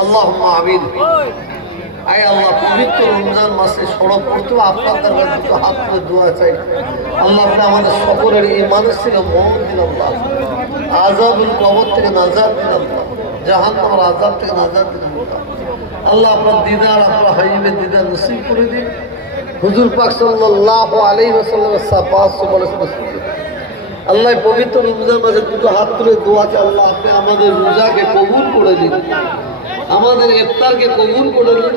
আল্লাহ আমিন। আয় আল্লাহ, পবিত্র রমজান মাসে সড়ক প্রথম আপনার দুটো হাত করে দোয়া চাই। আল্লাহ আপনি আমাদের সকলের এই মানুষ থেকে মন দিন আল্লাহ আজাবুল কবর থেকে নাজাদ দিন আল্লাহ জাহান আমার আজাব থেকে নাজাদ দিন আল্লাহ আল্লাহ আপনার দিদার, আপনার হাইবের দিদার নসিব করে দিন। হুজুর পাক সাল্লাহ আলী ওসাল্লামের সাপাস বলেছেন আল্লাহ পবিত্র রমজান মাসে দুটো হাত তুলে দোয়াছে আল্লাহ আপনি আমাদের রোজাকে কবুল করে দিন। আমাদের ইফতারকে কবুল করে দিন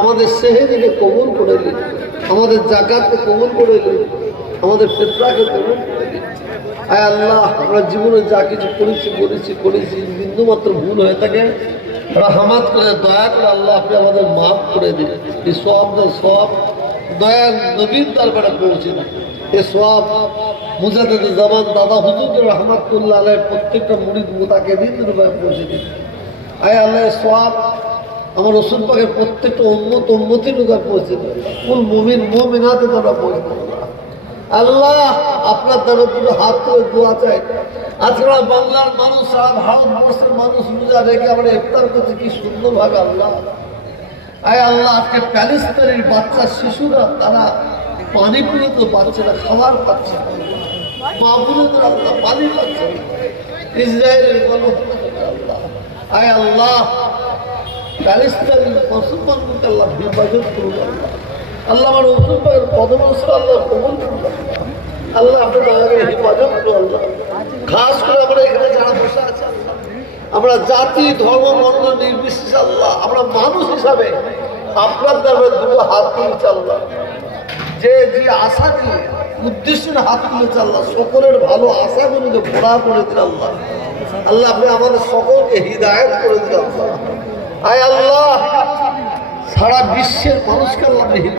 আমাদের সেহেদিকে কবুল করে দিন আমাদের জাকাতকে কবুল করে দিন আমাদের ফেতরাকে কবুল করে আয় আল্লাহ, আমরা জীবনে যা কিছু করেছি, বলেছি, করেছি, বিন্দুমাত্র ভুল হয়ে থাকে, রাহমাত করে, দয়া করে আল্লাহ আপনি আমাদের মাফ করে দিন। এই সব সব দয়ার নবীর দরবারে পৌঁছে দেন। এ সব মুজাদের জামান দাদা হুজুর রহমতুল্লাহ আলের প্রত্যেকটা মুড়িদ মুদাকে দিন রূপায় পৌঁছে দিন। আয় আল্লাহ সব আমার ওষুধ পাখের প্রত্যেকটা উন্মত উন্মতি রূপায় পৌঁছে কুল মুমিন, মুমিনাতে তোমরা পৌঁছে আল্লাহ আপনার দ্বারা দুটো হাত করে দোয়া চাই। আজকে বাংলার মানুষ আর ভারতবর্ষের মানুষ রোজা রেখে আমরা ইফতার করছি, কি সুন্দরভাবে আল্লাহ। আয় আল্লাহ, আজকে প্যালেস্তানের বাচ্চা, শিশুরা, তারা পানি পুরে তো পাচ্ছে না, খাবার পাচ্ছে না। মা বোনেদের আল্লাহ পানি পাচ্ছে ইসরায়েলের আল্লাহ আল্লাহ আল্লাহ আল্লাহ আমার আল্লাহ খাস করে আমরা এখানে যারা বসে আছে, আমরা জাতি, ধর্ম বর্ণ নির্বিশেষে আল্লাহ, আমরা মানুষ হিসাবে আপনার দ্বারা দুটো হাত তুলেছে আল্লাহ। যে যে আশা নিয়ে উদ্দেশ্যের হাত তুলেছে আল্লাহ। সকলের ভালো আশা করে যে ভরা করে দিন আল্লাহ। আল্লাহ, আপনি আমাদের সকলকে হৃদায়ত করে দিন আল্লাহ। আয় আল্লাহ, সারা বিশ্বের মানুষকে আল্লাহ